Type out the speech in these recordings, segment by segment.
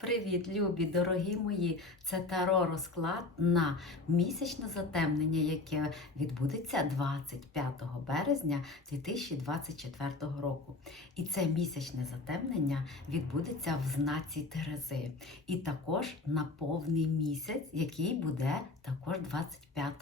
Привіт, любі, дорогі мої! Це таро розклад на місячне затемнення, яке відбудеться 25 березня 2024 року. І це місячне затемнення відбудеться в знаці Терези. І також на повний місяць, який буде також 25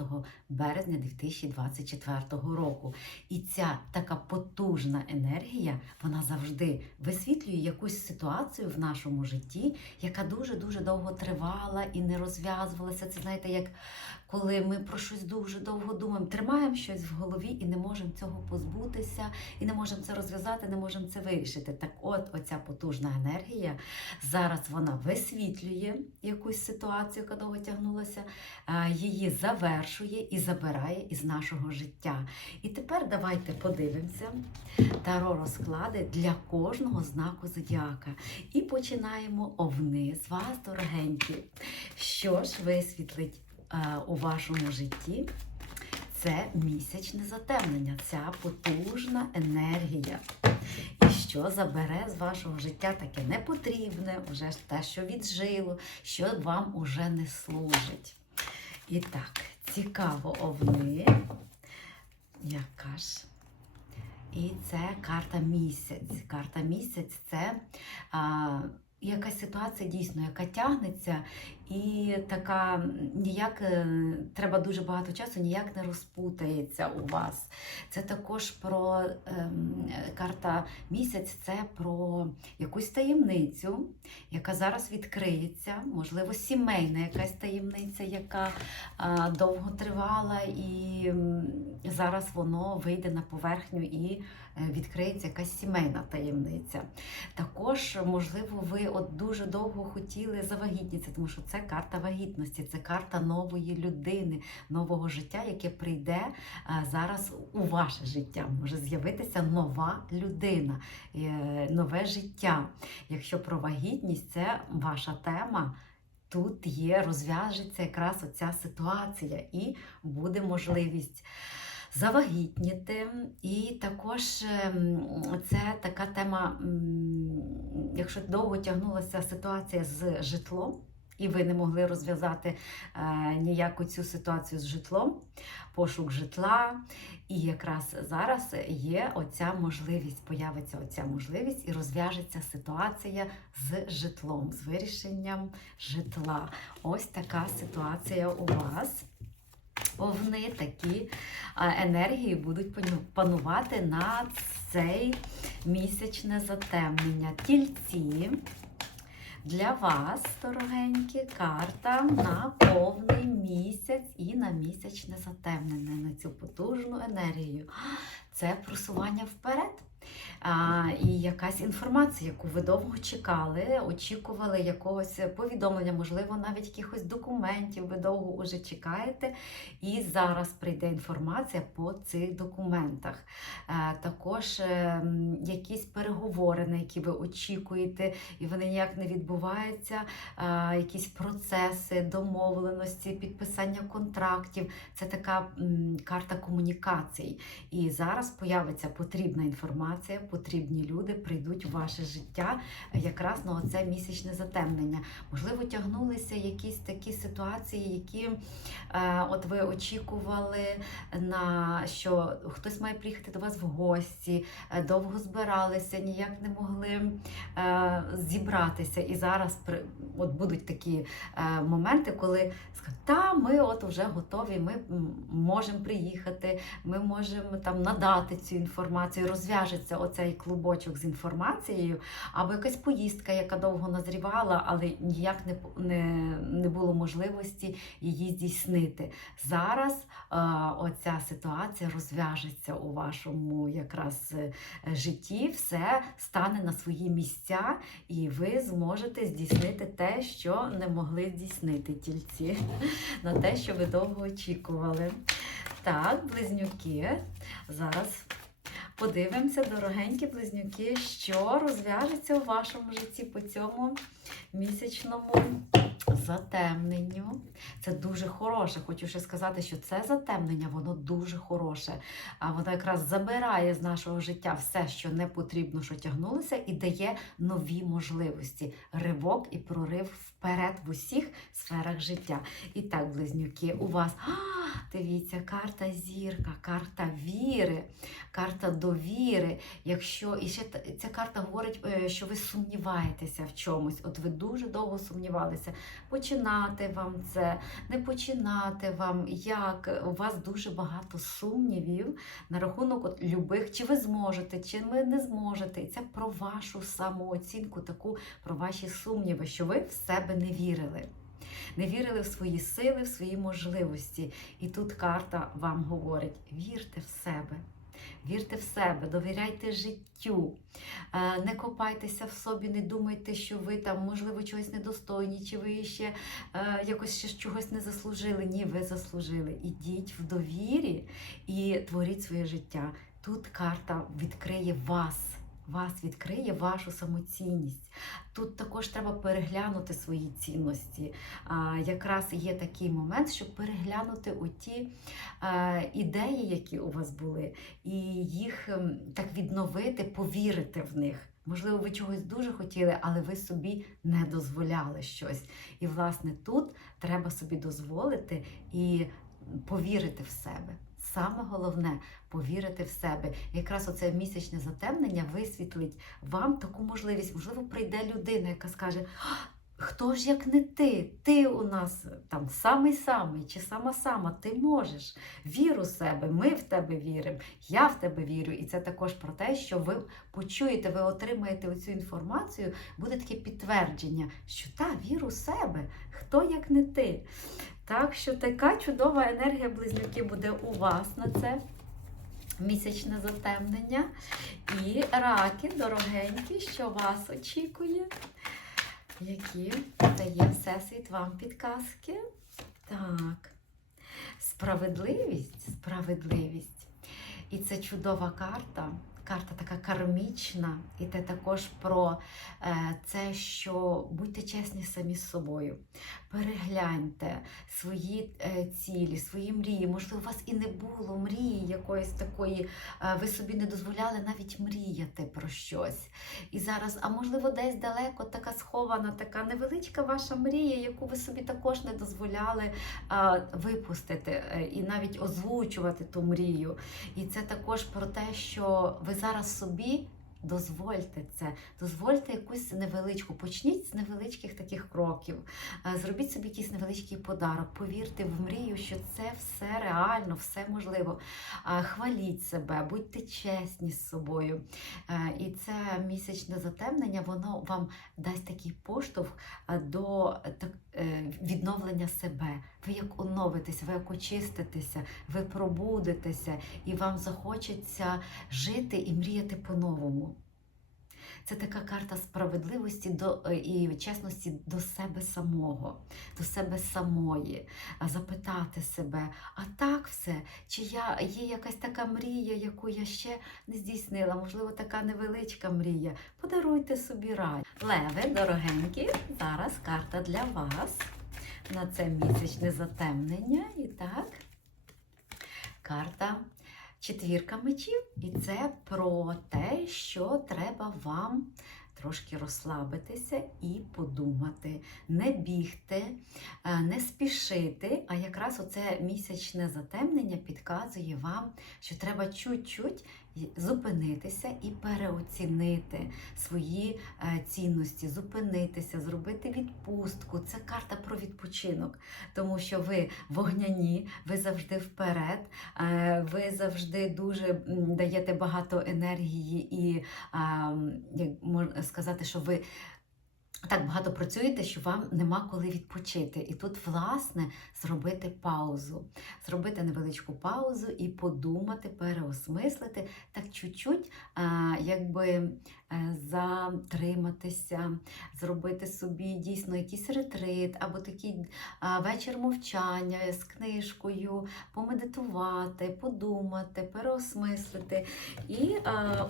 березня 2024 року. І ця така потужна енергія, вона завжди висвітлює якусь ситуацію в нашому житті, яка дуже-дуже довго тривала і не розв'язувалася. Це знаєте, як коли ми про щось дуже довго думаємо, тримаємо щось в голові і не можемо цього позбутися, і не можемо це розв'язати, не можемо це вирішити. Так от оця потужна енергія зараз вона висвітлює якусь ситуацію, яка довго тягнулася, її завершує і забирає із нашого життя. І тепер давайте подивимося таро розклади для кожного знаку зодіака. І починаємо овни з вас, дорогенькі. Що ж висвітлить е, у вашому житті? Це місячне затемнення, ця потужна енергія. І що забере з вашого життя таке непотрібне, вже те, що віджило, що вам уже не служить. І так, цікаво овни. Яка ж? І це карта місяць. Карта місяць це а, якась ситуація дійсно, яка тягнеться, і така ніяк е, треба дуже багато часу, ніяк не розпутається у вас. Це також про ем, карта місяць, це про якусь таємницю, яка зараз відкриється, можливо, сімейна якась таємниця, яка а, довго тривала, і зараз воно вийде на поверхню і е, відкриється якась сімейна таємниця. Також, можливо, ви от дуже довго хотіли завагітніться, тому що це карта вагітності, це карта нової людини, нового життя, яке прийде зараз у ваше життя. Може з'явитися нова людина, е, нове життя. Якщо про вагітність, це ваша тема. Тут є, розв'яжеться якраз оця ситуація, і буде можливість завагітніти. І також ем, це така тема, якщо довго тягнулася ситуація з житлом. І ви не могли розв'язати е, ніяку цю ситуацію з житлом, пошук житла. І якраз зараз є оця можливість, появиться оця можливість і розв'яжеться ситуація з житлом, з вирішенням житла. Ось така ситуація у вас. Овни такі енергії будуть панувати на цей місячне затемнення. Тільці для вас, дорогенькі, карта на повний місяць і на місячне затемнення, на цю потужну енергію. Це просування вперед. І якась інформація, яку ви довго чекали, очікували якогось повідомлення, можливо, навіть якихось документів, ви довго уже чекаєте. І зараз прийде інформація по цих документах. Е, також е, якісь переговори, на які ви очікуєте, і вони ніяк не відбуваються, е, якісь процеси, домовленості, підписання контрактів. Це така карта комунікацій. І зараз появиться потрібна інформація, потрібні люди прийдуть у ваше життя е, якраз на оце місячне затемнення. Можливо, тягнулися якісь такі ситуації, які е, от ви очікували на що хтось має приїхати до вас в гості, е, довго збиралися, ніяк не могли зібратися. І зараз от будуть такі моменти, коли та ми от вже готові, ми можемо приїхати, ми можемо там надати цю інформацію, розв'яжеться оцей клубочок з інформацією, або якась поїздка, яка довго назрівала, але ніяк не, не, не було можливості її здійснити. Зараз е, оця ситуація розв'яжеться у вашому якраз е, житті, все стане на свої місця, і ви зможете здійснити те, що не могли здійснити тільці, на те, що ви довго очікували. Так, близнюки. Зараз подивимося, дорогенькі близнюки, що розв'яжеться у вашому житті по цьому місячному затемненню. Це дуже хороше. Хочу ще сказати, що це затемнення, воно дуже хороше. А воно якраз забирає з нашого життя все, що не потрібно, що тягнулося, і дає нові можливості, ривок і прорив вперед в усіх сферах життя. І так, близнюки, у вас а, дивіться, карта зірка, карта віри, карта довіри. Якщо і ще ця карта говорить, е, що ви сумніваєтеся в чомусь, от ви дуже довго сумнівалися, починати вам це, не починати вам, як у вас дуже багато сумнівів на рахунок от любих, чи ви зможете, чи ви не зможете. І це про вашу самооцінку, таку про ваші сумніви, що ви в себе не вірили. Не вірили в свої сили, в свої можливості. І тут карта вам говорить: вірте в себе. Вірте в себе, довіряйте життю, Е, не копайтеся в собі, не думайте, що ви там, можливо, чогось недостойні, чи ви ще е, якось ще чогось не заслужили. Ні, ви заслужили. Ідіть в довірі і творіть своє життя. Тут карта відкриє вас. Вас відкриє вашу самоцінність. Тут також треба переглянути свої цінності. Якраз є такий момент, щоб переглянути оті ідеї, які у вас були, і їх ем, так відновити, повірити в них. Можливо, ви чогось дуже хотіли, але ви собі не дозволяли щось. І, власне, тут треба собі дозволити і повірити в себе. Саме головне повірити в себе. Якраз оце місячне затемнення висвітлить вам таку можливість. Можливо, прийде людина, яка скаже: Хто ж як не ти? Ти у нас там самий самий чи сама сама, ти можеш. Вір у себе, ми в тебе віримо, я в тебе вірю. І це також про те, що ви почуєте, ви отримаєте оцю інформацію, буде таке підтвердження, що та вір у себе, хто як не ти. Так що така чудова енергія близнюки буде у вас на це місячне затемнення. І раки, дорогенькі, що вас очікує, які дає Всесвіт вам підказки. Так. Справедливість, справедливість. І це чудова карта. Карта така кармічна, і це також про е, це, що будьте чесні самі з собою. Перегляньте свої е, цілі, свої мрії. Можливо, у вас і не було мрії якоїсь такої, е, ви собі не дозволяли навіть мріяти про щось. І зараз, а можливо, десь далеко така схована, така невеличка ваша мрія, яку ви собі також не дозволяли випустити і навіть озвучувати ту мрію. І це також про те, що ви зараз собі. Дозвольте це, дозвольте якусь невеличку, почніть з невеличких таких кроків, Е, зробіть собі якийсь невеличкий подарок, повірте в мрію, що це все реально, все можливо. Е, Хваліть себе, будьте чесні з собою. Е, І це місячне затемнення, воно вам дасть такий поштовх до відновлення себе. Ви як оновитеся, ви як очиститеся, ви пробудетеся, і вам захочеться жити і мріяти по-новому. Це така карта справедливості до, е, і чесності до себе самого, до себе самої, запитати себе, а так все, чи я є якась така мрія, яку я ще не здійснила, можливо, така невеличка мрія. Подаруйте собі рай. Леви, дорогенькі, зараз карта для вас на це місячне затемнення. І так, карта четвірка мечів. І це про те, що треба вам трошки розслабитися і подумати, не бігти, е, не спішити. А якраз оце місячне затемнення підказує вам, що треба чуть-чуть зупинитися і переоцінити свої е, цінності, зупинитися, зробити відпустку. Це карта про відпочинок, тому що ви вогняні, ви завжди вперед, е, ви завжди дуже даєте багато енергії і, сказати, що ви. Так багато працюєте, що вам нема коли відпочити. І тут, власне, зробити паузу, зробити невеличку паузу і подумати, переосмислити, так чуть-чуть, якби е, затриматися, зробити собі дійсно якийсь ретрит або такий вечір мовчання з книжкою, помедитувати, подумати, переосмислити і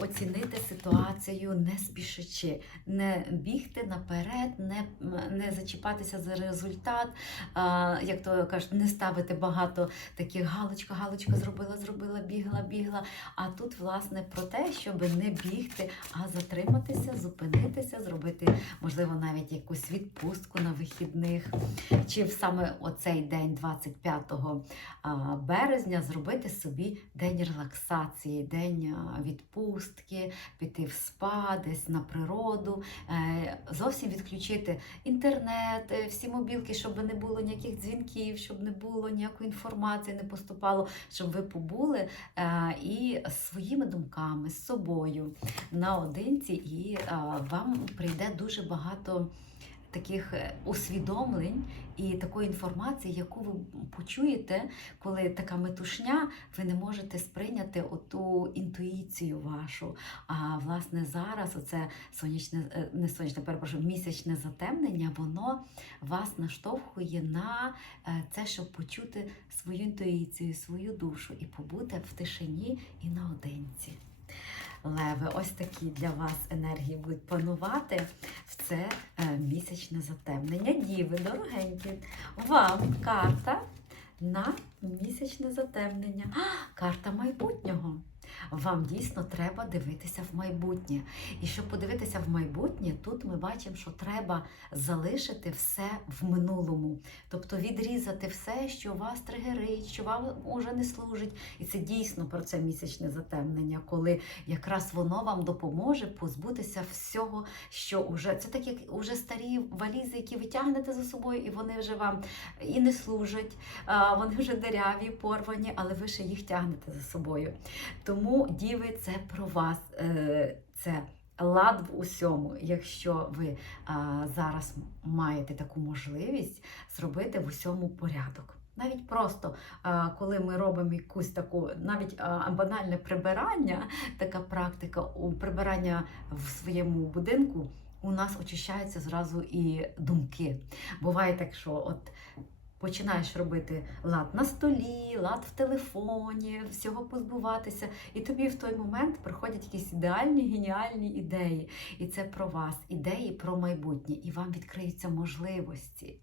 оцінити ситуацію не спішачи, не бігти наперед вперед, не, не зачіпатися за результат, а, як то кажуть, не ставити багато таких галочка, галочка зробила, зробила, бігла, бігла. А тут, власне, про те, щоб не бігти, а затриматися, зупинитися, зробити, можливо, навіть якусь відпустку на вихідних, чи в саме оцей день, 25 березня, зробити собі день релаксації, день відпустки, піти в спа, десь на природу, е, зовсім відключити інтернет, е, всі мобілки, щоб не було ніяких дзвінків, щоб не було ніякої інформації, не поступало, щоб ви побули е, і своїми думками, з собою наодинці, і е, вам прийде дуже багато. Таких е, усвідомлень і такої інформації, яку ви почуєте, коли така метушня, ви не можете сприйняти оту інтуїцію вашу. А власне зараз оце сонячне, е, не сонячне, перепрошую, місячне затемнення, воно вас наштовхує на е, це, щоб почути свою інтуїцію, свою душу і побути в тишині і наодинці. Леви, ось такі для вас енергії будуть панувати в це е, місячне затемнення. Діви, дорогенькі, вам карта на місячне затемнення. А, карта майбутнього. Вам дійсно треба дивитися в майбутнє. І щоб подивитися в майбутнє, тут ми бачимо, що треба залишити все в минулому, тобто відрізати все, що вас тригерить, що вам уже не служить. І це дійсно про це місячне затемнення, коли якраз воно вам допоможе позбутися всього, що вже це так, як уже старі валізи, які ви тягнете за собою, і вони вже вам і не служать, вони вже деряві, порвані, але ви ще їх тягнете за собою. Тому, діви, це про вас. Е, Це лад в усьому, якщо ви зараз маєте таку можливість зробити в усьому порядок. Навіть просто коли ми робимо якусь таку, навіть банальне прибирання, така практика у прибирання в своєму будинку. У нас очищаються зразу і думки. Буває так, що от починаєш робити лад на столі, лад в телефоні, всього позбуватися, і тобі в той момент приходять якісь ідеальні, геніальні ідеї. І це про вас, ідеї про майбутнє, і вам відкриються можливості.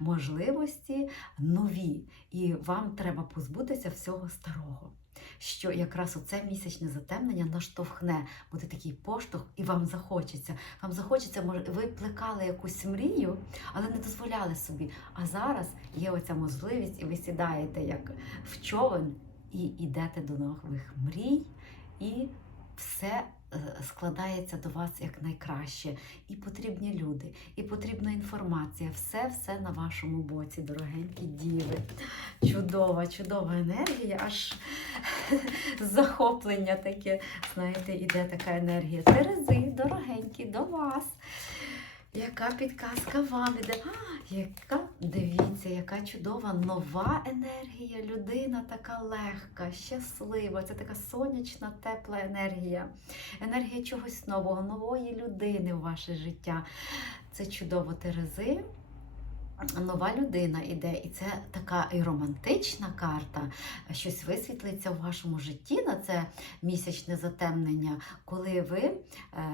Можливості нові, і вам треба позбутися всього старого. Що якраз оце місячне затемнення наштовхне, буде такий поштовх, і вам захочеться. Вам захочеться, може, ви плекали якусь мрію, але не дозволяли собі. А зараз є оця можливість, і ви сідаєте як в човен і йдете до нових мрій, і все складається до вас як найкраще. І потрібні люди, і потрібна інформація. Все, все на вашому боці, дорогенькі діви. Чудова, чудова енергія, аж захоплення таке. Знаєте, іде така енергія. Терези, дорогенькі, до вас. Яка підказка вам іде? А, яка, дивіться, яка чудова нова енергія. Людина така легка, щаслива. Це така сонячна, тепла енергія. Енергія чогось нового, нової людини в ваше життя. Це чудово Терези. Нова людина іде, і це така і романтична карта. Щось висвітлиться в вашому житті на це місячне затемнення, коли ви е,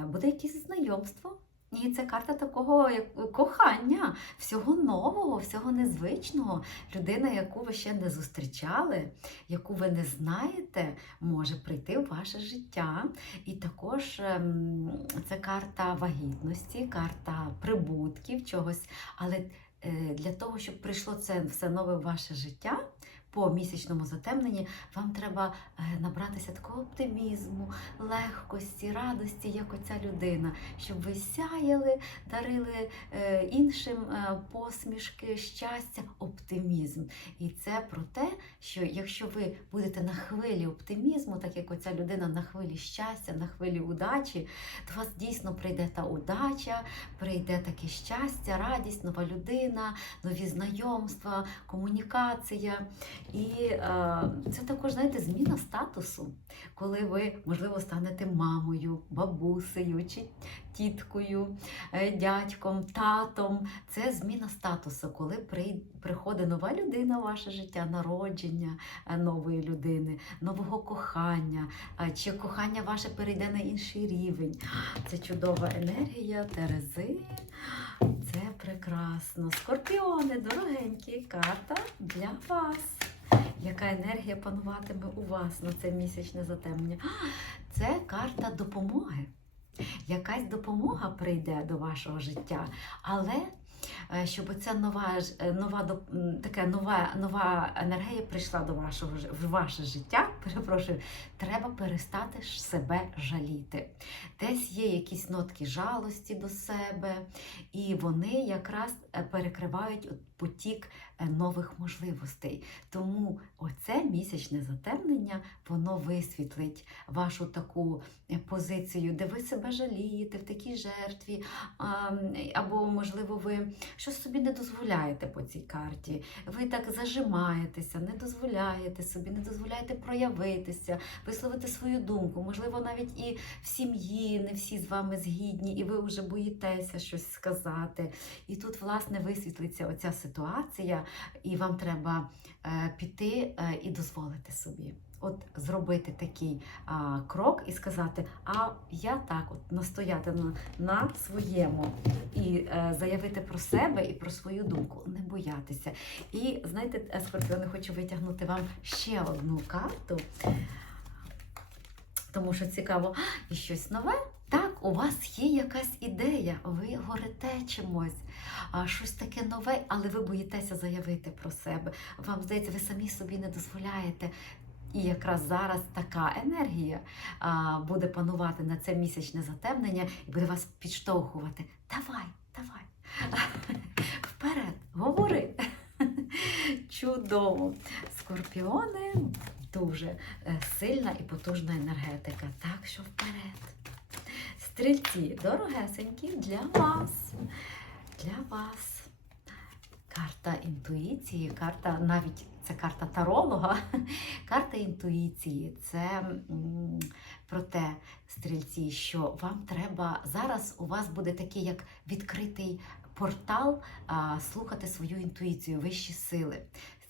буде якесь знайомство. І це карта такого кохання, всього нового, всього незвичного. Людина, яку ви ще не зустрічали, яку ви не знаєте, може прийти в ваше життя. І також ем, це карта вагітності, карта прибутків, чогось. Але е, для того, щоб прийшло це все нове в ваше життя. По місячному затемненні вам треба е, набратися такого оптимізму, легкості, радості, як оця людина, щоб ви сяяли, дарили е, іншим е, посмішки, щастя, оптимізм. І це про те, що якщо ви будете на хвилі оптимізму, так як оця людина на хвилі щастя, на хвилі удачі, то вас дійсно прийде та удача, прийде таке щастя, радість, нова людина, нові знайомства, комунікація. І е, це також, знаєте, зміна статусу, коли ви, можливо, станете мамою, бабусею чи тіткою, е, дядьком, татом. Це зміна статусу, коли при, приходить нова людина в ваше життя, народження е, нової людини, нового кохання, е, чи кохання ваше перейде на інший рівень. Це чудова енергія, Терези. Це прекрасно. Скорпіони, дорогенькі, карта для вас. Яка енергія пануватиме у вас на це місячне затемнення? Це карта допомоги. Якась допомога прийде до вашого життя, але е, щоб ця нова, е, нова, така нова, нова енергія прийшла до вашого в ваше життя, перепрошую, треба перестати себе жаліти. Десь є якісь нотки жалості до себе, і вони якраз е, перекривають потік нових можливостей. Тому оце місячне затемнення воно висвітлить вашу таку е, позицію, де ви себе жалієте в такій жертві, або, можливо, ви щось собі не дозволяєте по цій карті. Ви так зажимаєтеся, не дозволяєте собі, не дозволяєте проявитися, висловити свою думку. Можливо, навіть і в сім'ї не всі з вами згідні, і ви вже боїтеся щось сказати. І тут, власне, висвітлиться оця ситуація, і вам треба е, піти е, і дозволити собі. От зробити такий а, крок і сказати, а я так, от настояти на, на своєму і е, заявити про себе і про свою думку, не боятися. І знаєте, е, Скорпіони, хочу витягнути вам ще одну карту, тому що цікаво, і щось нове. Так, у вас є якась ідея, ви горите чимось, щось таке нове, але ви боїтеся заявити про себе. Вам здається, ви самі собі не дозволяєте. І якраз зараз така енергія буде панувати на це місячне затемнення і буде вас підштовхувати. Давай, давай. Вперед, говори. Чудово. Скорпіони дуже е, сильна і потужна енергетика. Так що вперед. Стрільці, дорогесенькі, для вас. Для вас. Карта інтуїції, карта навіть це карта таролога. Карта інтуїції це про те, стрільці, що вам треба зараз у вас буде такий як відкритий портал а, слухати свою інтуїцію, вищі сили.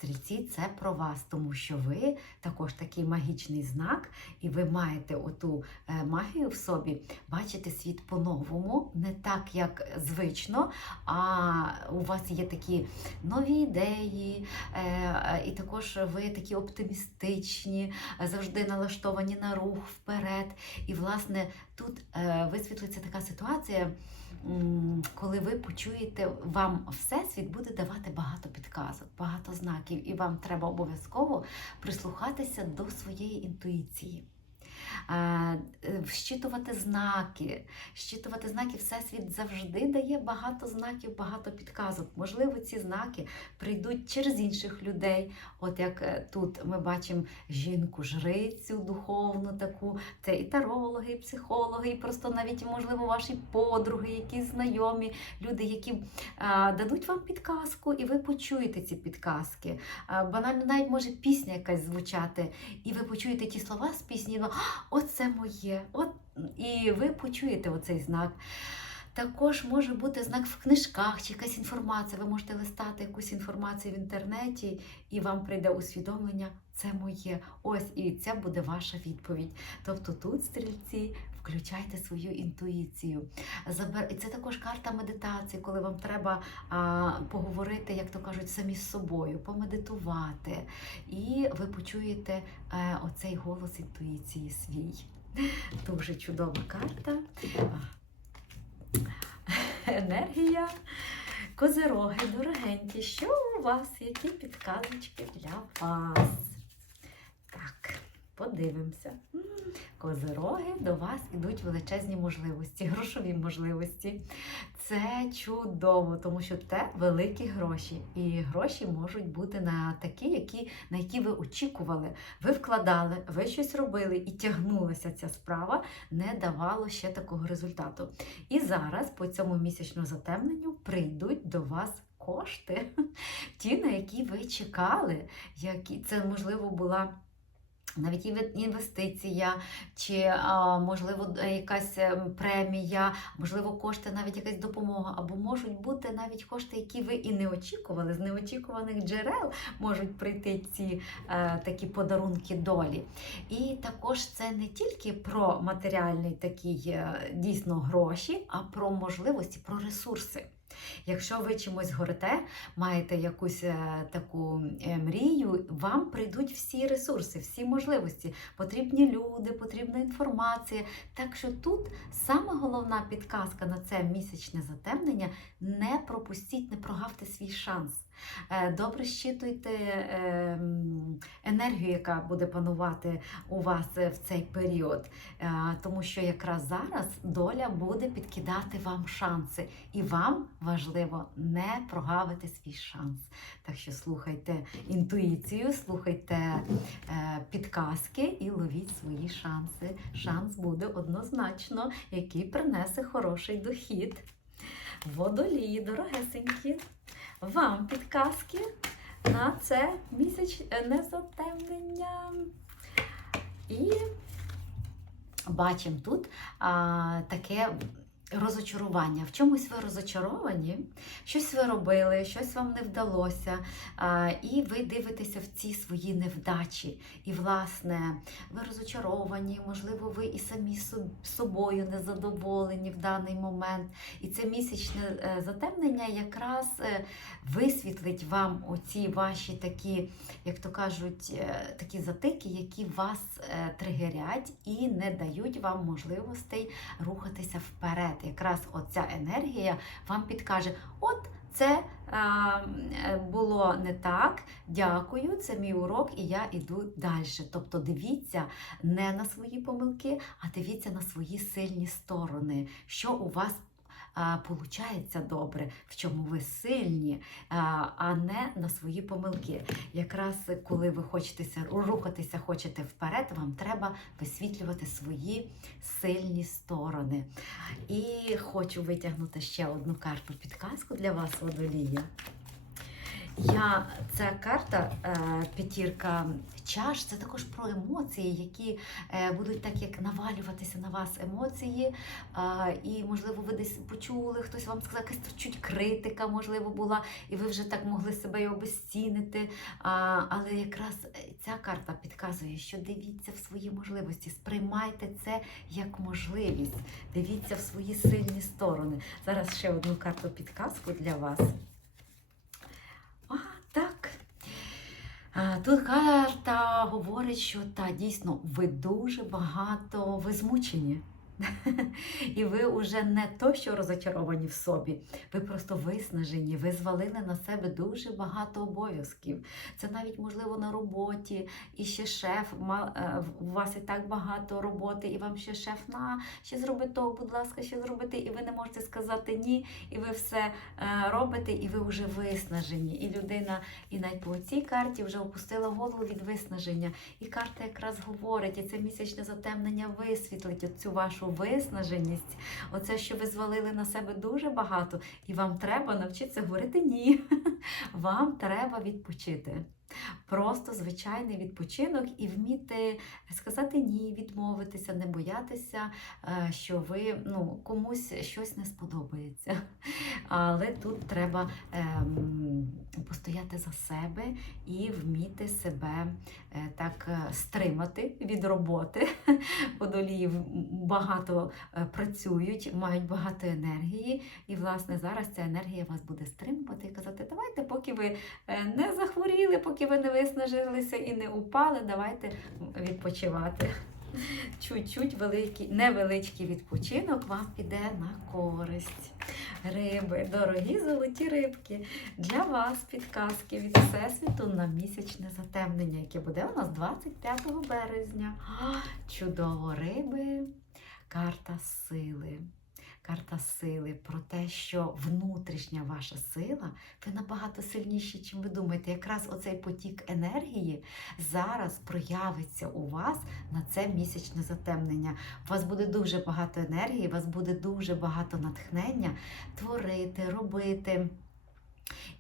Стрільці це про вас, тому що ви також такий магічний знак, і ви маєте оту е, магію в собі бачити світ по-новому, не так, як звично, а у вас є такі нові ідеї, е, е, і також ви такі оптимістичні, завжди налаштовані на рух вперед. І, власне, тут висвітлиться така ситуація. Коли ви почуєте, вам всесвіт буде давати багато підказок, багато знаків, і вам треба обов'язково прислухатися до своєї інтуїції. Е, е, Вщитувати знаки, щитувати знаки, всесвіт завжди дає багато знаків, багато підказок. Можливо, ці знаки прийдуть через інших людей. От як е, тут ми бачимо жінку-жрицю духовну таку, це і тарологи, і психологи, і просто навіть, можливо, ваші подруги, якісь знайомі, люди, які дадуть вам підказку, і ви почуєте ці підказки. Банально навіть може пісня якась звучати, і ви почуєте ті слова з пісні, «А, оце моє, от, і ви почуєте оцей знак. Також може бути знак в книжках чи якась інформація. Ви можете листати якусь інформацію в інтернеті, і вам прийде усвідомлення, це моє. Ось, і це буде ваша відповідь. Тобто тут, стрільці, включайте свою інтуїцію. І це також карта медитації, коли вам треба поговорити, як то кажуть, самі з собою, помедитувати. І ви почуєте е, оцей голос інтуїції свій. Дуже чудова карта. Енергія. Козероги, дорогенькі, що у вас? Які підказочки для вас? Так, подивимося. М, Козероги до вас ідуть величезні можливості, грошові можливості. Це чудово, тому що це великі гроші. І гроші можуть бути на такі, які, на які ви очікували. Ви вкладали, ви щось робили і тягнулася ця справа, не давало ще такого результату. І зараз по цьому місячному затемненню прийдуть до вас кошти, ті, на які ви чекали. Які це можливо була. Навіть інвестиція, чи можливо е, якась е, премія, можливо, кошти, навіть якась допомога, або можуть бути навіть кошти, які ви і не очікували. З неочікуваних джерел можуть прийти ці е, такі подарунки долі. І також це не тільки про матеріальний такий е, дійсно гроші, а про можливості, про ресурси. Якщо ви чимось горите, маєте якусь е, таку е, мрію, вам прийдуть всі ресурси, всі можливості. Потрібні люди, потрібна інформація. Так що тут саме головна підказка на це місячне затемнення: не пропустіть, не прогавте свій шанс. Е, Добре щитуйте е, енергію, яка буде панувати у вас е, в цей період, тому що якраз зараз доля буде підкидати вам шанси, і вам важливо не прогавити свій шанс. Так що слухайте інтуїцію, слухайте підказки і ловіть свої шанси. Шанс буде однозначно, який принесе хороший дохід. Водолії, дорогесенькі, вам підказки на це місячне затемнення. І бачимо тут а, таке розочарування. В чомусь ви розочаровані, щось ви робили, щось вам не вдалося, і ви дивитеся в ці свої невдачі. І, власне, ви розочаровані, можливо, ви і самі соб- собою незадоволені в даний момент. І це місячне е, затемнення якраз е, висвітлить вам оці ваші такі, як то кажуть, е, такі затики, які вас тригерять і не дають вам можливостей рухатися вперед. Якраз оця енергія вам підкаже: от це е, було не так. Дякую, це мій урок, і я йду далі. Тобто дивіться не на свої помилки, а дивіться на свої сильні сторони, що у вас. Получається добре, в чому ви сильні, а, не на свої помилки. Якраз коли ви хочетеся рухатися, хочете вперед, вам треба висвітлювати свої сильні сторони. І хочу витягнути ще одну карту підказку для вас, водолії. Я ця карта е, п'ятірка чаш, це також про емоції, які е, будуть так як навалюватися на вас емоції. Е, і, можливо, ви десь почули, хтось вам сказав, якась чуть критика, можливо, була, і ви вже так могли себе і обезцінити. Але якраз ця карта підказує, що дивіться в свої можливості, сприймайте це як можливість, дивіться в свої сильні сторони. Зараз ще одну карту підказку для вас. А, так. А, Тут карта говорить, що та дійсно ви дуже багато ви змучені. І ви вже не то, що розочаровані в собі, ви просто виснажені, ви звалили на себе дуже багато обов'язків. Це навіть можливо на роботі, і ще шеф, е, у вас і так багато роботи, і вам ще шеф на ще зроби то, будь ласка, ще зробити, і ви не можете сказати ні, і ви все е, робите, і ви вже виснажені. І людина, і навіть по цій карті вже опустила голову від виснаження. І карта якраз говорить, і це місячне затемнення висвітлить оцю вашу виснаженість, оце, що ви звалили на себе дуже багато, і вам треба навчитися говорити ні. Вам треба відпочити. Просто звичайний відпочинок і вміти сказати ні, відмовитися, не боятися, е, що ви ну, комусь щось не сподобається. Але тут треба ем, постояти за себе і вміти себе е, так е, стримати від роботи. Водолії багато е, працюють, мають багато енергії, і власне зараз ця енергія вас буде стримувати і казати, давайте, поки ви не захворіли, поки ви не виснажилися і не упали, давайте відпочивати. Чуть-чуть великий, невеличкий відпочинок вам піде на користь. Риби, дорогі золоті рибки, для вас підказки від Всесвіту на місячне затемнення, яке буде у нас 25 березня. Чудово, риби, карта сили. Карта сили про те, що внутрішня ваша сила, ви набагато сильніші, чим ви думаєте. Якраз оцей потік енергії зараз проявиться у вас на це місячне затемнення. У вас буде дуже багато енергії, у вас буде дуже багато натхнення творити, робити.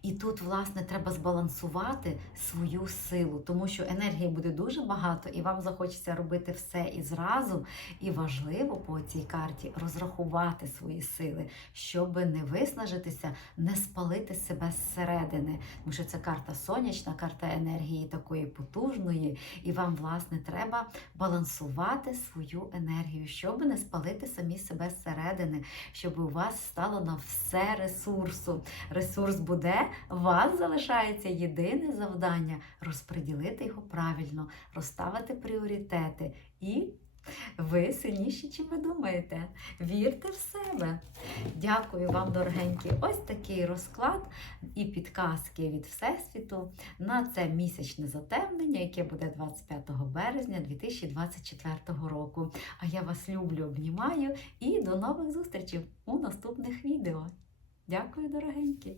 І тут, власне, треба збалансувати свою силу, тому що енергії буде дуже багато, і вам захочеться робити все і зразу. І важливо по цій карті розрахувати свої сили, щоб не виснажитися, не спалити себе зсередини. Тому що це карта сонячна, карта енергії такої потужної, і вам, власне, треба балансувати свою енергію, щоб не спалити самі себе зсередини, щоб у вас стало на все ресурсу. Ресурс буде, вас залишається єдине завдання розподілити його правильно, розставити пріоритети і. Ви сильніші, чим ви думаєте. Вірте в себе. Дякую вам, дорогенькі. Ось такий розклад і підказки від Всесвіту на це місячне затемнення, яке буде 25 березня 2024 року. А я вас люблю, обнімаю і до нових зустрічей у наступних відео. Дякую, дорогенькі!